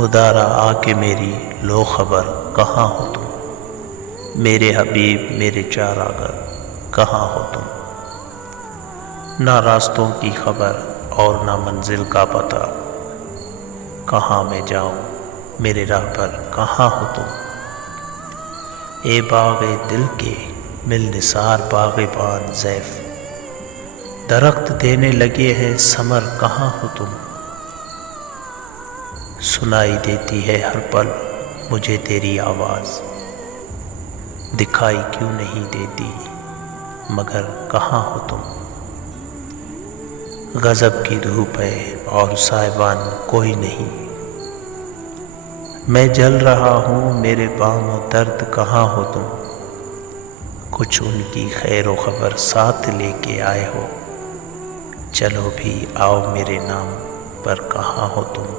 خدارا آ کے میری لو خبر کہاں ہو تم، میرے حبیب میرے چاراغر کہاں ہو تم؟ نہ راستوں کی خبر اور نہ منزل کا پتہ، کہاں میں جاؤں میرے راہ پر کہاں ہو تم؟ اے باغ دل کے مل نثار باغبان زیف، درخت دینے لگے ہیں ثمر کہاں ہو تم؟ سنائی دیتی ہے ہر پل مجھے تیری آواز، دکھائی کیوں نہیں دیتی مگر کہاں ہو تم؟ غضب کی دھوپ ہے اور سائبان کوئی نہیں، میں جل رہا ہوں میرے بام و درد کہاں ہو تم؟ کچھ ان کی خیر و خبر ساتھ لے کے آئے ہو، چلو بھی آؤ میرے نام پر کہاں ہو تم؟